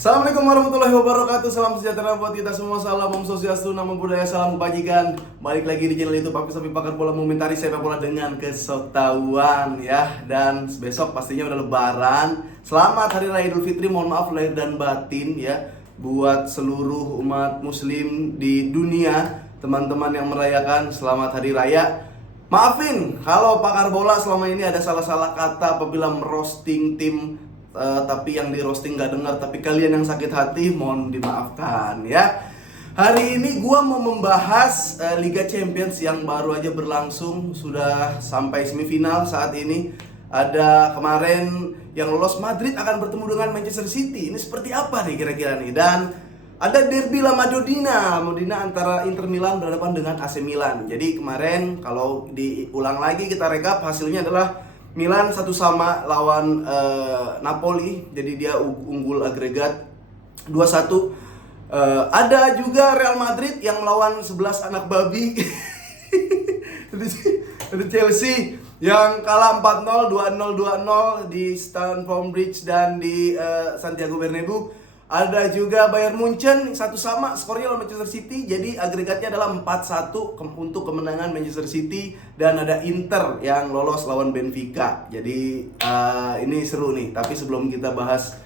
Assalamualaikum warahmatullahi wabarakatuh. Salam sejahtera buat kita semua. Salam Om Swastiastu, Namo Buddhaya, salam kebajikan. Balik lagi di channel YouTube Aku Sapi Pakar Bola, mengomentari sepak bola dengan kesotauan ya. Dan besok pastinya udah lebaran. Selamat Hari Raya Idul Fitri. Mohon maaf lahir dan batin ya buat seluruh umat muslim di dunia. Teman-teman yang merayakan, selamat Hari Raya. Maafin kalau pakar bola selama ini ada salah-salah kata apabila merosting tim, tapi yang di roasting gak dengar, tapi kalian yang sakit hati mohon dimaafkan ya. Hari ini gua mau membahas Liga Champions yang baru aja berlangsung, sudah sampai semifinal saat ini. Ada kemarin yang lolos, Madrid akan bertemu dengan Manchester City. Ini seperti apa nih kira-kira nih? Dan ada derby La Madonnina antara Inter Milan berhadapan dengan AC Milan. Jadi kemarin kalau diulang lagi kita rekap, hasilnya adalah Milan 1-1 lawan Napoli. Jadi dia unggul agregat 2-1. Ada juga Real Madrid yang melawan 11 anak babi. Ada Chelsea yang kalah 4-0, 2-0, 2-0 di Stamford Bridge dan di Santiago Bernabeu. Ada juga Bayern Munchen 1-1 skornya lawan Manchester City. Jadi agregatnya adalah 4-1 untuk kemenangan Manchester City. Dan ada Inter yang lolos lawan Benfica. Jadi ini seru nih. Tapi sebelum kita bahas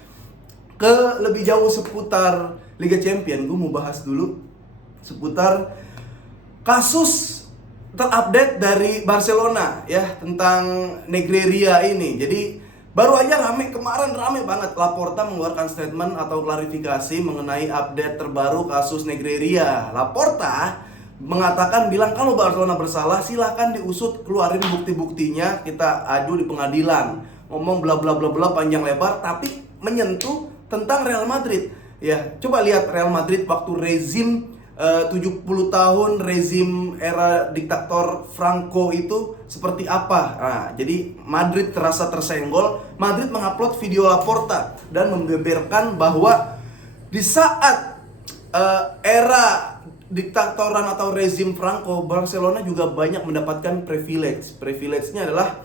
ke lebih jauh seputar Liga Champions, gue mau bahas dulu seputar kasus terupdate dari Barcelona ya, tentang Negreira ini. Jadi baru aja kemarin rame banget, Laporta mengeluarkan statement atau klarifikasi mengenai update terbaru kasus Negreira. Laporta mengatakan, bilang kalau Barcelona bersalah silahkan diusut, keluarin bukti-buktinya, kita adu di pengadilan. Ngomong bla bla bla bla panjang lebar, tapi menyentuh tentang Real Madrid. Ya, coba lihat Real Madrid waktu rezim 70 tahun rezim era diktator Franco itu seperti apa. Nah, jadi Madrid terasa tersenggol. Madrid mengupload video Laporta dan membeberkan bahwa di saat era diktatoran atau rezim Franco, Barcelona juga banyak mendapatkan privilege. Privilege-nya adalah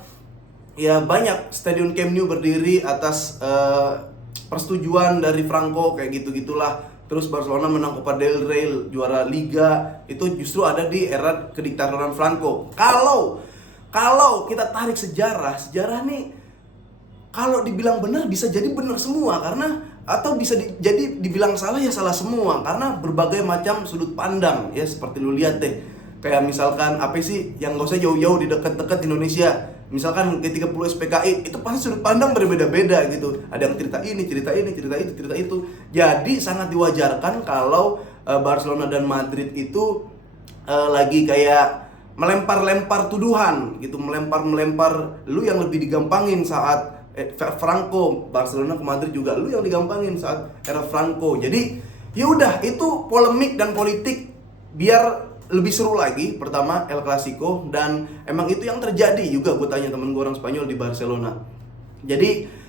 ya banyak stadion Camp Nou berdiri atas persetujuan dari Franco, kayak gitu-gitulah. Terus Barcelona menang Copa del Rey, juara Liga, itu justru ada di era kediktatoran Franco. Kalau kita tarik sejarah nih, kalau dibilang benar bisa jadi benar semua, karena atau bisa jadi dibilang salah ya salah semua, karena berbagai macam sudut pandang ya. Seperti lu lihat deh, kayak misalkan apa sih yang gak usah jauh-jauh, di dekat-dekat Indonesia, misalkan G30 SPKI, itu pasti sudut pandang berbeda-beda gitu. Ada yang cerita ini, cerita itu. Jadi sangat diwajarkan kalau Barcelona dan Madrid itu lagi kayak melempar-lempar tuduhan gitu, melempar lu yang lebih digampangin saat Franco. Barcelona ke Madrid juga lu yang digampangin saat era Franco. Jadi ya udah, itu polemik dan politik biar lebih seru lagi. Pertama El Clasico, dan emang itu yang terjadi juga. Gue tanya temen gue orang Spanyol di Barcelona. Jadi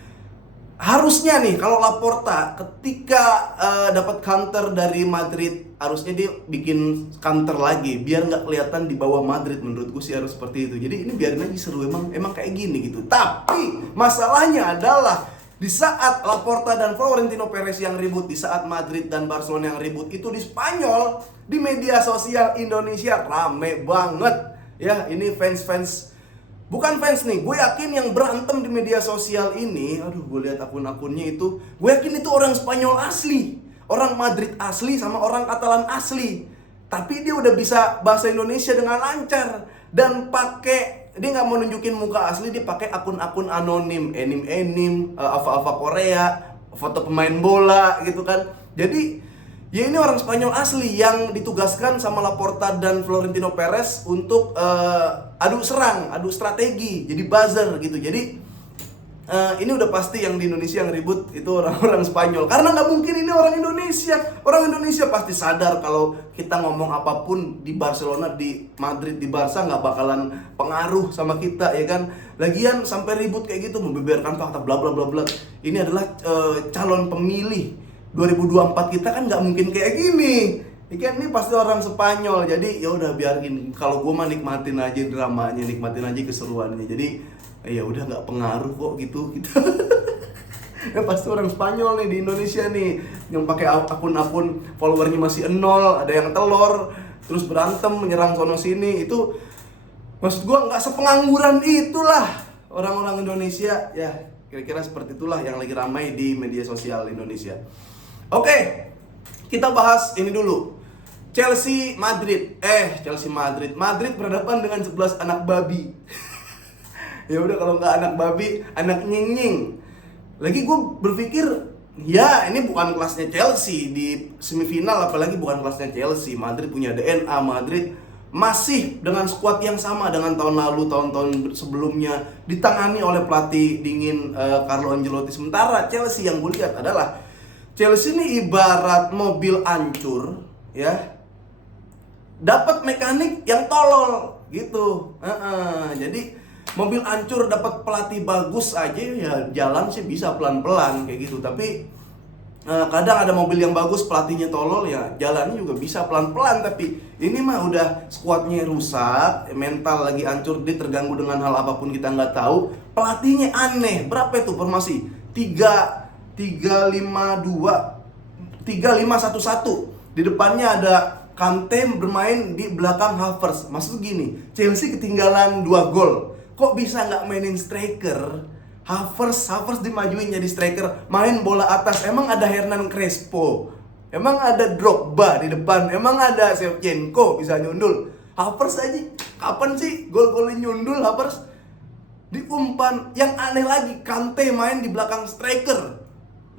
harusnya nih kalau Laporta ketika dapat counter dari Madrid, harusnya dia bikin counter lagi biar nggak kelihatan di bawah Madrid. Menurut gue sih harus seperti itu. Jadi ini biarin aja seru, emang kayak gini gitu. Tapi masalahnya adalah di saat Laporta dan Florentino Perez yang ribut, di saat Madrid dan Barcelona yang ribut, itu di Spanyol, di media sosial Indonesia rame banget ya. Ini fans bukan fans nih, gue yakin yang berantem di media sosial ini, aduh gue lihat akun-akunnya itu, gue yakin itu orang Spanyol asli, orang Madrid asli sama orang Katalan asli. Tapi dia udah bisa bahasa Indonesia dengan lancar dan dia nggak mau nunjukin muka asli, dia pakai akun-akun anonim, enim, Alfa Korea, foto pemain bola gitu kan. Jadi ya ini orang Spanyol asli yang ditugaskan sama Laporta dan Florentino Perez untuk adu strategi, jadi buzzer gitu. Jadi ini udah pasti yang di Indonesia yang ribut itu orang-orang Spanyol, karena nggak mungkin ini orang Indonesia. Orang Indonesia pasti sadar kalau kita ngomong apapun di Barcelona, di Madrid, di Barca nggak bakalan pengaruh sama kita ya kan. Lagian sampai ribut kayak gitu, membeberkan fakta bla bla bla bla. Ini adalah calon pemilih 2024, kita kan nggak mungkin kayak gini. Ini pasti orang Spanyol. Jadi ya udah biarin. Kalau gue mah nikmatin aja dramanya, nikmatin aja keseruannya. Jadi ya udah, nggak pengaruh kok gitu. Ya pasti orang Spanyol nih di Indonesia nih yang pakai akun-akun followernya masih 0, ada yang telur, terus berantem menyerang sono sini. Itu maksud gua nggak sepengangguran itulah orang-orang Indonesia. Ya kira-kira seperti itulah yang lagi ramai di media sosial Indonesia. Oke, kita bahas ini dulu. Chelsea Madrid Madrid berhadapan dengan 11 anak babi. Ya udah, kalau nggak anak babi, anak nying-nying. Lagi gue berpikir, ya ini bukan kelasnya Chelsea di semifinal, apalagi bukan kelasnya Chelsea. Madrid punya DNA, Madrid masih dengan skuad yang sama dengan tahun lalu, tahun-tahun sebelumnya, ditangani oleh pelatih dingin Carlo Ancelotti. Sementara Chelsea yang gue lihat adalah Chelsea ini ibarat mobil hancur, ya, dapat mekanik yang tolol gitu. Jadi mobil hancur dapat pelatih bagus aja, ya jalan sih bisa pelan-pelan kayak gitu. Tapi kadang ada mobil yang bagus, pelatihnya tolol, ya jalannya juga bisa pelan-pelan. Tapi ini mah udah skuadnya rusak, mental lagi hancur, dia terganggu dengan hal apapun kita nggak tahu. Pelatihnya aneh. Berapa itu formasi? 3-5-2, 3-5-1-1. Di depannya ada Kante bermain di belakang Havertz. Maksud gini, Chelsea ketinggalan 2 gol. Kok bisa nggak mainin striker? Havertz dimajuin jadi striker, main bola atas. Emang ada Hernan Crespo, emang ada Drogba di depan, emang ada Shevchenko bisa nyundul. Havertz aja, kapan sih gol-golin nyundul Havertz? Di umpan. Yang aneh lagi, Kante main di belakang striker.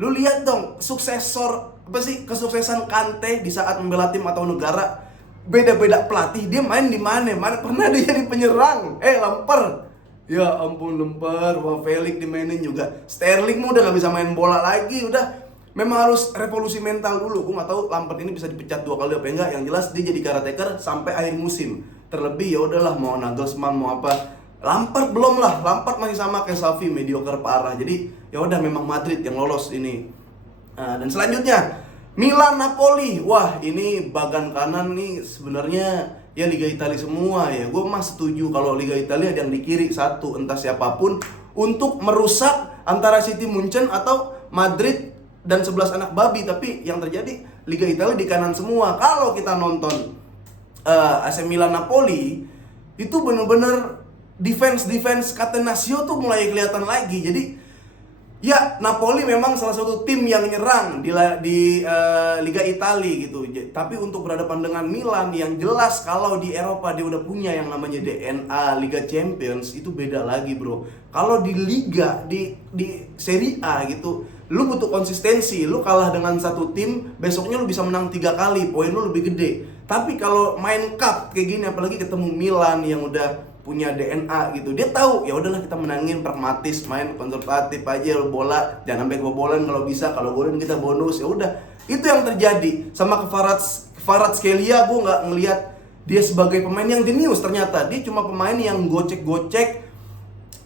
Lu lihat dong, kesuksesan Kante di saat membela tim atau negara. Beda-beda pelatih, dia main di mana? Pernah dia jadi penyerang. Lampard. Ya ampun, Lampard. Wah, Felix dimainin juga. Sterling mah udah gak bisa main bola lagi. Udah, memang harus revolusi mental dulu. Gue gak tahu Lampard ini bisa dipecat 2 kali apa enggak. Yang jelas dia jadi caretaker sampai akhir musim. Terlebih ya udahlah, mau Nagelsmann mau apa. Lampard belum lah. Lampard masih sama kayak Xavi, mediocre parah. Jadi ya udah, memang Madrid yang lolos ini. Dan selanjutnya Milan Napoli. Wah, ini bagan kanan nih sebenarnya ya Liga Italia semua ya. Gue mah setuju kalau Liga Italia ada yang di kiri satu, entah siapapun, untuk merusak antara City Munchen atau Madrid dan 11 anak babi. Tapi yang terjadi Liga Italia di kanan semua. Kalau kita nonton AC Milan Napoli, itu bener-bener defense Catenaccio tuh mulai kelihatan lagi. Jadi ya, Napoli memang salah satu tim yang nyerang di Liga Italia gitu. Tapi untuk berhadapan dengan Milan, yang jelas kalau di Eropa dia udah punya yang namanya DNA Liga Champions, itu beda lagi, bro. Kalau di Liga, di Serie A gitu, lu butuh konsistensi. Lu kalah dengan satu tim, besoknya lu bisa menang 3 kali, poin lu lebih gede. Tapi kalau main cup kayak gini, apalagi ketemu Milan yang udah punya DNA gitu, dia tahu ya udahlah kita menangin pragmatis, main konservatif aja, bola jangan sampai kebobolan, kalau bisa, kalau golin kita bonus. Ya udah, itu yang terjadi sama Kvaratskhelia. Gue nggak ngelihat dia sebagai pemain yang jenius. Ternyata dia cuma pemain yang gocek,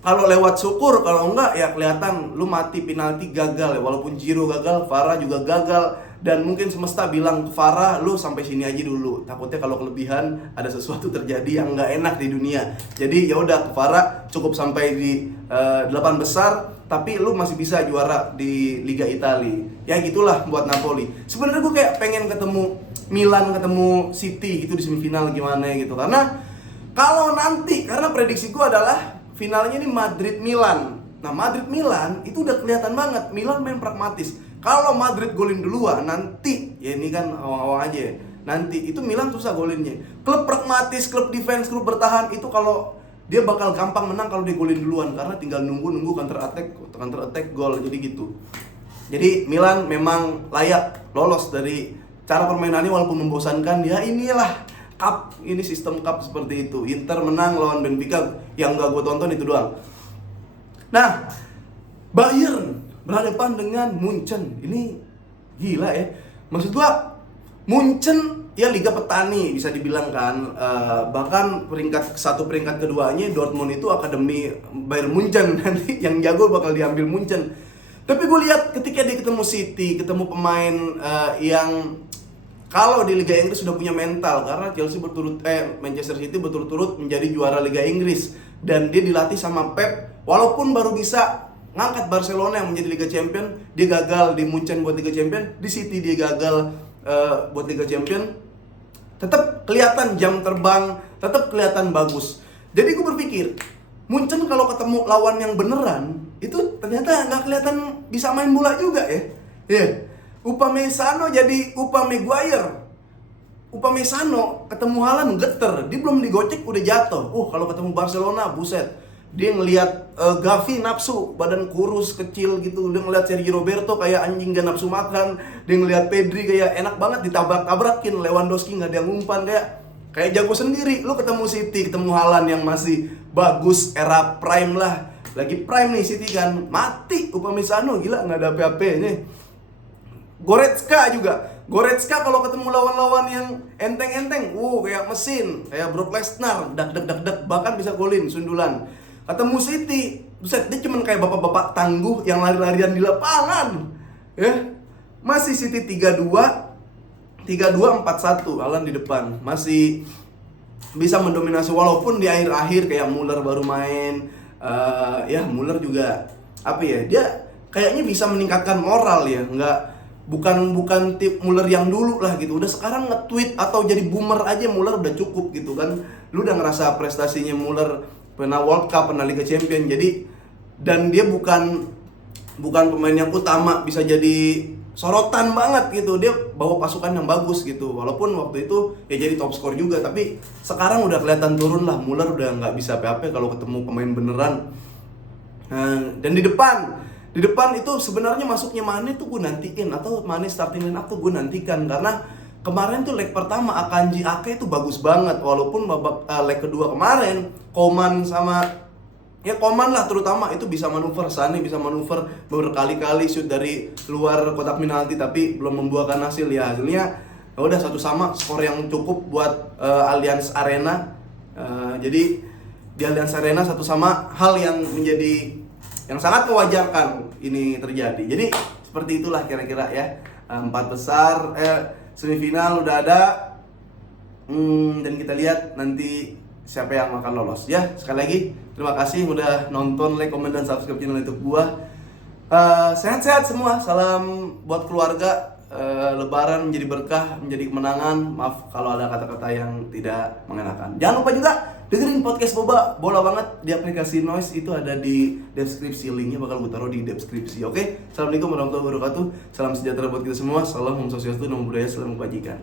kalau lewat syukur, kalau enggak ya kelihatan lu mati, penalti gagal ya. Walaupun Giroud gagal, Varane juga gagal. Dan mungkin semesta bilang ke Varane, lu sampai sini aja dulu. Takutnya kalau kelebihan ada sesuatu terjadi yang nggak enak di dunia. Jadi ya udah, Varane cukup sampai di 8 besar, tapi lu masih bisa juara di Liga Italia. Ya gitulah buat Napoli. Sebenarnya gue kayak pengen ketemu Milan, ketemu City gitu di semifinal gimana gitu. Karena kalau nanti, karena prediksi gue adalah finalnya ini Madrid-Milan. Nah, Madrid-Milan itu udah kelihatan banget Milan main pragmatis. Kalau Madrid golin duluan, nanti ya ini kan awang-awang aja ya, nanti itu Milan susah golinnya. Klub pragmatis, klub defense, klub bertahan, itu kalau dia bakal gampang menang kalau dia golin duluan, karena tinggal nunggu counter attack gol. Jadi gitu. Jadi Milan memang layak lolos dari cara permainannya, walaupun membosankan. Ya inilah cup, ini sistem cup seperti itu. Inter menang lawan Benfica, yang gak gue tonton itu doang. Nah, Bayern berhadapan dengan Munchen. Ini gila ya. Maksud gua, Munchen ya liga petani bisa dibilang kan. Bahkan peringkat keduanya Dortmund itu akademi Bayern Munchen. Nanti yang jago bakal diambil Munchen. Tapi gue lihat ketika dia ketemu City, ketemu pemain yang kalau di Liga Inggris sudah punya mental, karena Manchester City berturut-turut menjadi juara Liga Inggris, dan dia dilatih sama Pep walaupun baru bisa ngangkat Barcelona yang menjadi Liga Champion. Dia gagal di Munchen buat Liga Champion, di City dia gagal buat Liga Champion. Tetap kelihatan jam terbang, tetap kelihatan bagus. Jadi gue berpikir, Munchen kalau ketemu lawan yang beneran, itu ternyata nggak kelihatan bisa main bola juga ya. Upamecano jadi Maguire. Upamecano ketemu Haaland geter, dia belum digocek udah jatuh. Kalau ketemu Barcelona, buset. Dia ngelihat Gavi nafsu, badan kurus, kecil gitu. Dia ngelihat Sergio Roberto kayak anjing gak nafsu makan. Dia ngelihat Pedri kayak enak banget ditabrak-tabrakin. Lewandowski gak ada yang ngumpan, kayak jago sendiri. Lu ketemu City, ketemu Haaland yang masih bagus, era prime lah. Lagi prime nih City kan, mati Upamecano, gila gak ada apa-apanya. Goretzka juga. Goretzka kalau ketemu lawan-lawan yang enteng-enteng, kayak mesin, kayak Brock Lesnar, dak, bahkan bisa golin, sundulan. Ketemu City, buset, dia cuman kayak bapak-bapak tangguh yang lari-larian di lapangan. Masih City 3-2, 4-1, Haaland di depan. Masih bisa mendominasi walaupun di akhir-akhir kayak Muller baru main. Muller juga dia kayaknya bisa meningkatkan moral ya, bukan tip Muller yang dulu lah gitu. Udah sekarang nge-tweet atau jadi boomer aja Muller udah cukup gitu kan. Lu udah ngerasa prestasinya Muller pernah World Cup, pernah Liga Champion. Jadi dan dia bukan pemain yang utama bisa jadi sorotan banget gitu. Dia bawa pasukan yang bagus gitu. Walaupun waktu itu ya jadi top skor juga, tapi sekarang udah kelihatan turun lah. Muller udah nggak bisa apa-apa kalau ketemu pemain beneran. Dan di depan itu sebenarnya masuknya Mane tuh gue nantikan, atau Mane starting line up tuh gue nantikan, karena kemarin tuh leg pertama Akanji Ake itu bagus banget, walaupun babak leg kedua kemarin Koman lah terutama itu bisa manuver, Sané bisa manuver berkali-kali shoot dari luar kotak penalti tapi belum membuahkan hasil. Ya hasilnya udah 1-1, skor yang cukup buat Allianz Arena. Jadi di Allianz Arena 1-1, hal yang sangat mewajarkan ini terjadi. Jadi seperti itulah kira-kira ya. 4 besar semifinal udah ada, dan kita lihat nanti siapa yang akan lolos ya. Sekali lagi terima kasih udah nonton, like, komen, dan subscribe channel YouTube gua. Sehat-sehat semua, salam buat keluarga. Lebaran menjadi berkah, menjadi kemenangan. Maaf kalau ada kata-kata yang tidak mengenakan. Jangan lupa juga dengerin podcast bola banget di aplikasi Noise, itu ada di deskripsi, linknya bakal gue taruh di deskripsi. Oke, assalamualaikum warahmatullahi wabarakatuh. Salam sejahtera buat kita semua. Salam Om Swastiastu, Namo Buddhaya, Salam Kebajikan.